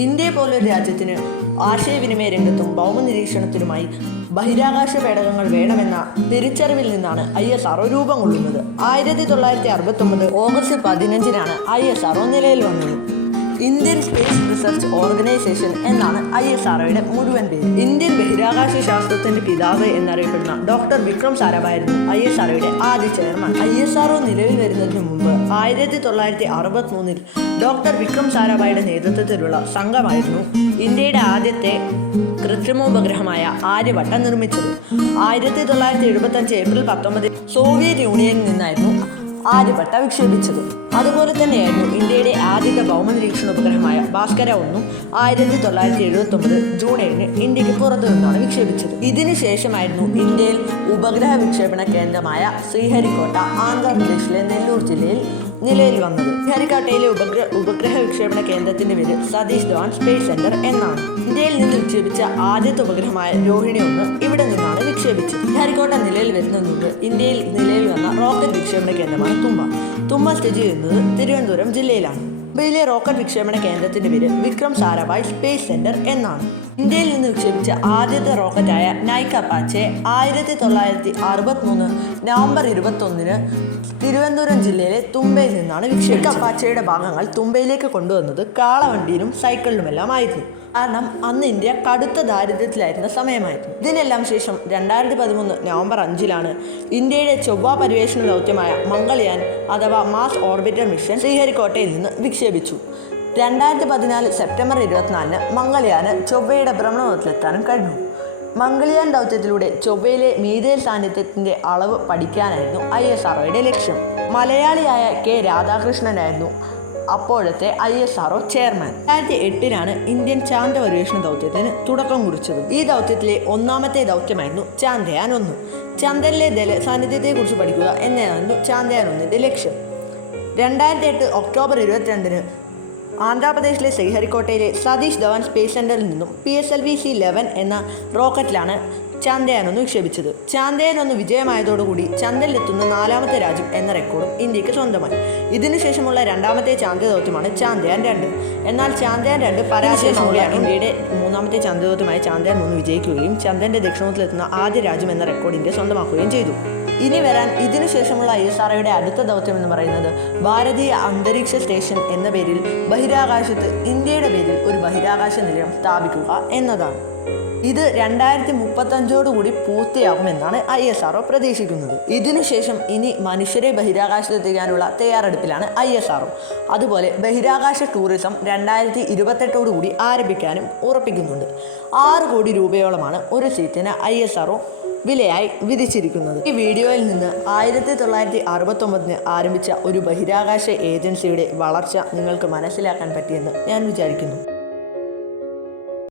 India പോലൊരു രാജ്യത്തിന് ആശയവിനിമയ രംഗത്തും ഭൗമനിരീക്ഷണത്തിനുമായി ബഹിരാകാശ പേടകങ്ങൾ വേണമെന്ന തിരിച്ചറിവിൽ നിന്നാണ് ISRO രൂപം കൊള്ളുന്നത്. 1969 ഓഗസ്റ്റ് 15-നാണ് ISRO നിലയിൽ വന്നത്. ഇന്ത്യൻ സ്പേസ് റിസർച്ച് ഓർഗനൈസേഷൻ എന്നാണ് ISROയുടെ മുഴുവൻ പേര്. ഇന്ത്യൻ ബഹിരാകാശ ശാസ്ത്രത്തിന്റെ പിതാവ് എന്നറിയപ്പെടുന്ന ഡോക്ടർ വിക്രം സാരാഭായായിരുന്നു ISROയുടെ ആദ്യ ചെയർമാൻ. ISRO നിലവിൽ വരുന്നതിന് മുമ്പ് 1963 ഡോക്ടർ വിക്രം സാരാഭായുടെ നേതൃത്വത്തിലുള്ള സംഘമായിരുന്നു ഇന്ത്യയുടെ ആദ്യത്തെ കൃത്രിമോപഗ്രഹമായ ആര്യഭട്ട നിർമ്മിച്ചത്. 1975 ഏപ്രിൽ 19 സോവിയറ്റ് യൂണിയനിൽ നിന്നായിരുന്നു ആര്യഭട്ട വിക്ഷേപിച്ചത്. അതുപോലെ തന്നെയായിരുന്നു ഇന്ത്യയുടെ ആദ്യത്തെ ഭൗമനിരീക്ഷണ ഉപഗ്രഹമായ ഭാസ്കര 1 1979 ജൂൺ 7 ഇന്ത്യക്ക് പുറത്തു നിന്നാണ് വിക്ഷേപിച്ചത്. ഇതിനുശേഷമായിരുന്നു ഇന്ത്യയിൽ ഉപഗ്രഹ വിക്ഷേപണ കേന്ദ്രമായ ശ്രീഹരിക്കോട്ട ആന്ധ്രാപ്രദേശിലെ നെല്ലൂർ ജില്ലയിൽ നിലയിൽ വന്നത്. ശ്രീഹരിക്കോട്ടയിലെ ഉപഗ്രഹ വിക്ഷേപണ കേന്ദ്രത്തിന്റെ പേര് സതീഷ് ധവാൻ സ്പേസ് സെന്റർ എന്നാണ്. ഇന്ത്യയിൽ നിന്ന് വിക്ഷേപിച്ച ആദ്യത്തെ ഉപഗ്രഹമായ രോഹിണി 1 ഇവിടെ നിന്നാണ് വിക്ഷേപിച്ചത്. ശ്രീഹരിക്കോട്ട നിലയിൽ വരുന്നതിന് മുമ്പ് ഇന്ത്യയിൽ നിലയിൽ വന്ന റോക്കറ്റ് വിക്ഷേപണ കേന്ദ്രമാണ് തുമ്പ സ്ഥിതി ചെയ്യുന്നത് തിരുവനന്തപുരം ജില്ലയിലാണ്. മുംബൈയിലെ റോക്കറ്റ് വിക്ഷേപണ കേന്ദ്രത്തിന്റെ പേര് വിക്രം സാരാഭായ് സ്പേസ് സെന്റർ എന്നാണ്. ഇന്ത്യയിൽ നിന്ന് വിക്ഷേപിച്ച ആദ്യത്തെ റോക്കറ്റായ നൈക് അപ്പാച്ചെ 1963 നവംബർ 21 തിരുവനന്തപുരം ജില്ലയിലെ തുമ്പയിൽ നിന്നാണ് വിക്ഷേപിച്ചത്. അപ്പാച്ചയുടെ ഭാഗങ്ങൾ തുമ്പയിലേക്ക് കൊണ്ടുവന്നത് കാളവണ്ടിയിലും സൈക്കിളിലുമെല്ലാമായിരുന്നു. കാരണം അന്ന് ഇന്ത്യ കടുത്ത ദാരിദ്ര്യത്തിലായിരുന്ന സമയമായിരുന്നു. ഇതിനെല്ലാം ശേഷം 2013 നവംബർ 5-ലാണ് ഇന്ത്യയുടെ ചൊവ്വ പര്യവേഷണ ദൗത്യമായ മംഗൾയാൻ അഥവാ മാസ് ഓർബിറ്റർ മിഷൻ ശ്രീഹരിക്കോട്ടയിൽ നിന്ന് വിക്ഷേപിച്ചു. 2014 സെപ്റ്റംബർ 24-ന് മംഗൾയാന് ചൊവ്വയുടെ ഭ്രമണപഥത്തിലെത്താനും കഴിഞ്ഞു. മംഗൾയാൻ ദൗത്യത്തിലൂടെ ചൊവ്വയിലെ മീഥേൻ സാന്നിധ്യത്തിൻ്റെ അളവ് പഠിക്കാനായിരുന്നു ISROയുടെ ലക്ഷ്യം. മലയാളിയായ K രാധാകൃഷ്ണനായിരുന്നു അപ്പോഴത്തെ ISRO ചെയർമാൻ. 2008-ലാണ് ഇന്ത്യൻ ചാന്ദ്ര പര്യവേഷണ ദൗത്യത്തിന് തുടക്കം കുറിച്ചത്. ഈ ദൗത്യത്തിലെ ഒന്നാമത്തെ ദൗത്യമായിരുന്നു ചാന്ദ്രയാൻ 1. ചന്ദ്രനിലെ ജല സാന്നിധ്യത്തെക്കുറിച്ച് പഠിക്കുക എന്നതായിരുന്നു ചാന്ദ്രയാൻ 1-ന്റെ ലക്ഷ്യം. 2008 ഒക്ടോബർ 22-ന് ആന്ധ്രാപ്രദേശിലെ ശ്രീഹരിക്കോട്ടയിലെ സതീഷ് ധവാൻ സ്പേസ് സെന്ററിൽ നിന്നും PSLV-C11 എന്ന റോക്കറ്റിലാണ് ചന്ദ്രയാൻ 1 വിക്ഷേപിച്ചത്. ചന്ദ്രയാൻ 1 വിജയമായതോടുകൂടി ചന്ദ്രനിലെത്തുന്ന 4ാമത്തെ രാജ്യം എന്ന റെക്കോർഡും ഇന്ത്യക്ക് സ്വന്തമായി. ഇതിനുശേഷമുള്ള 2ാമത്തെ ചാന്ദ്ര ദൗത്യമാണ് ചന്ദ്രയാൻ 2. എന്നാൽ ചന്ദ്രയാൻ 2 പരാജയമാണ് ഇന്ത്യയുടെ 3ാമത്തെ ചന്ദ്ര ദൗത്യമായ ചന്ദ്രയാൻ 3 വിജയിക്കുകയും ചന്ദ്രന്റെ ദക്ഷിണത്തിലെത്തുന്ന ആദ്യ രാജ്യം എന്ന റെക്കോർഡ് ഇന്ത്യ സ്വന്തമാക്കുകയും ചെയ്തു. ഇനി വരാൻ ഇതിനുശേഷമുള്ള ISROയുടെ അടുത്ത ദൗത്യം എന്ന് പറയുന്നത് ഭാരതീയ അന്തരീക്ഷ സ്റ്റേഷൻ എന്ന പേരിൽ ബഹിരാകാശത്ത് ഇന്ത്യയുടെ പേരിൽ ഒരു ബഹിരാകാശ നിലയം സ്ഥാപിക്കുക എന്നതാണ്. ഇത് 2035 പൂർത്തിയാകുമെന്നാണ് ISRO പ്രതീക്ഷിക്കുന്നത്. ഇതിനുശേഷം ഇനി മനുഷ്യരെ ബഹിരാകാശത്തെത്തിക്കാനുള്ള തയ്യാറെടുപ്പിലാണ് ISRO. അതുപോലെ ബഹിരാകാശ ടൂറിസം 2028 ആരംഭിക്കാനും ഉറപ്പിക്കുന്നുണ്ട്. 6 കോടി രൂപയോളമാണ് ഒരു സീറ്റിന് ISRO വിലയായി വിധിച്ചിരിക്കുന്നത്. ഈ വീഡിയോയിൽ നിന്ന് 1969 ആരംഭിച്ച ഒരു ബഹിരാകാശ ഏജൻസിയുടെ വളർച്ച നിങ്ങൾക്ക് മനസ്സിലാക്കാൻ പറ്റിയെന്ന് ഞാൻ വിചാരിക്കുന്നു.